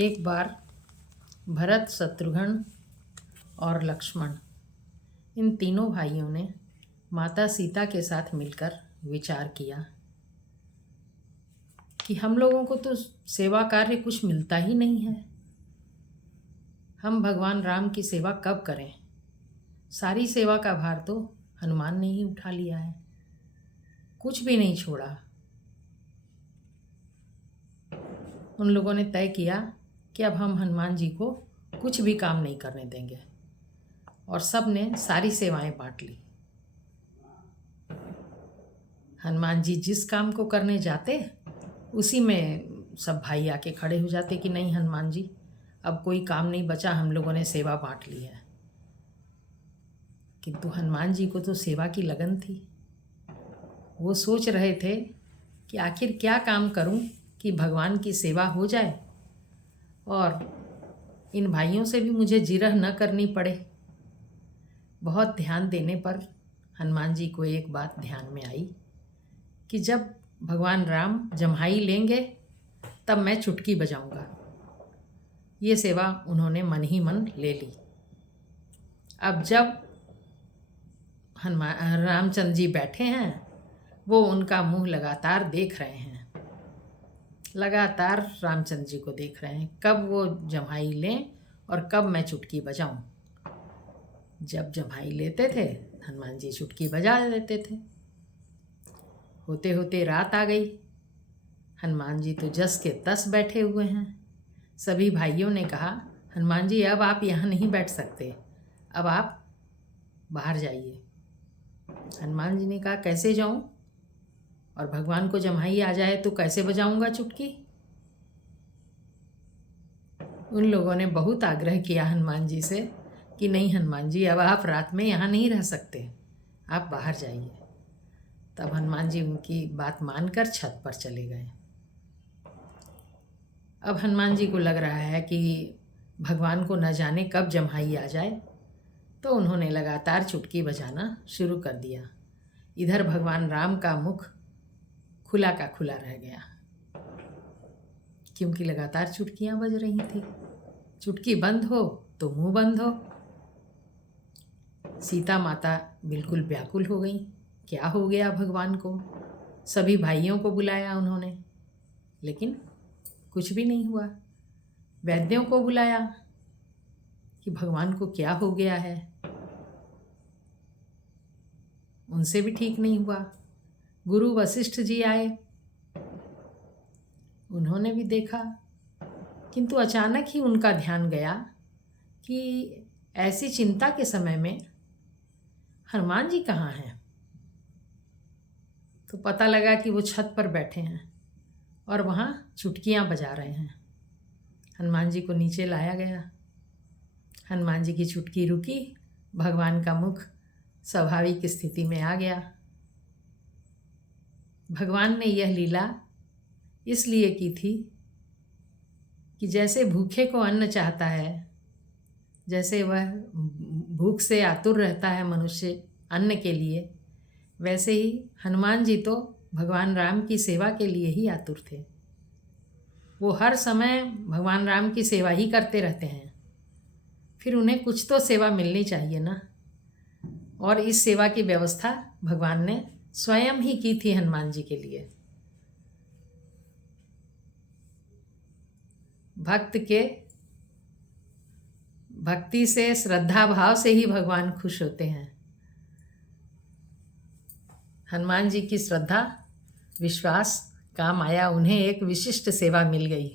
एक बार भरत, शत्रुघ्न और लक्ष्मण, इन तीनों भाइयों ने माता सीता के साथ मिलकर विचार किया कि हम लोगों को तो सेवा कार्य कुछ मिलता ही नहीं है। हम भगवान राम की सेवा कब करें? सारी सेवा का भार तो हनुमान ने ही उठा लिया है, कुछ भी नहीं छोड़ा। उन लोगों ने तय किया कि अब हम हनुमान जी को कुछ भी काम नहीं करने देंगे और सब ने सारी सेवाएं बांट ली। हनुमान जी जिस काम को करने जाते उसी में सब भाई आके खड़े हो जाते कि नहीं हनुमान जी, अब कोई काम नहीं बचा, हम लोगों ने सेवा बांट ली है। किंतु हनुमान जी को तो सेवा की लगन थी। वो सोच रहे थे कि आखिर क्या काम करूं कि भगवान की सेवा हो जाए और इन भाइयों से भी मुझे जिरह न करनी पड़े। बहुत ध्यान देने पर हनुमान जी को एक बात ध्यान में आई कि जब भगवान राम जम्हाई लेंगे तब मैं चुटकी बजाऊंगा। ये सेवा उन्होंने मन ही मन ले ली। अब जब हनुमान रामचंद्र जी बैठे हैं, वो उनका मुंह लगातार देख रहे हैं, लगातार रामचंद्र जी को देख रहे हैं, कब वो जम्हाई लें और कब मैं चुटकी बजाऊं। जब जम्हाई लेते थे हनुमान जी चुटकी बजा देते थे। होते होते रात आ गई। हनुमान जी तो जस के तस बैठे हुए हैं। सभी भाइयों ने कहा, हनुमान जी अब आप यहाँ नहीं बैठ सकते, अब आप बाहर जाइए। हनुमान जी ने कहा, कैसे जाऊं? और भगवान को जम्हाई आ जाए तो कैसे बजाऊंगा चुटकी? उन लोगों ने बहुत आग्रह किया हनुमान जी से कि नहीं हनुमान जी, अब आप रात में यहाँ नहीं रह सकते, आप बाहर जाइए। तब हनुमान जी उनकी बात मानकर छत पर चले गए। अब हनुमान जी को लग रहा है कि भगवान को न जाने कब जम्हाई आ जाए, तो उन्होंने लगातार चुटकी बजाना शुरू कर दिया। इधर भगवान राम का मुख खुला का खुला रह गया, क्योंकि लगातार चुटकियां बज रही थी। चुटकी बंद हो तो मुंह बंद हो। सीता माता बिल्कुल व्याकुल हो गई, क्या हो गया भगवान को? सभी भाइयों को बुलाया उन्होंने, लेकिन कुछ भी नहीं हुआ। वैद्यों को बुलाया कि भगवान को क्या हो गया है, उनसे भी ठीक नहीं हुआ। गुरु वशिष्ठ जी आए, उन्होंने भी देखा, किंतु अचानक ही उनका ध्यान गया कि ऐसी चिंता के समय में हनुमान जी कहाँ हैं। तो पता लगा कि वो छत पर बैठे हैं और वहाँ चुटकियाँ बजा रहे हैं। हनुमान जी को नीचे लाया गया। हनुमान जी की चुटकी रुकी, भगवान का मुख स्वाभाविक स्थिति में आ गया। भगवान ने यह लीला इसलिए की थी कि जैसे भूखे को अन्न चाहता है, जैसे वह भूख से आतुर रहता है मनुष्य अन्न के लिए, वैसे ही हनुमान जी तो भगवान राम की सेवा के लिए ही आतुर थे। वो हर समय भगवान राम की सेवा ही करते रहते हैं, फिर उन्हें कुछ तो सेवा मिलनी चाहिए ना। और इस सेवा की व्यवस्था भगवान ने स्वयं ही की थी हनुमान जी के लिए। भक्त के भक्ति से, श्रद्धा भाव से ही भगवान खुश होते हैं। हनुमान जी की श्रद्धा विश्वास काम आया, उन्हें एक विशिष्ट सेवा मिल गई।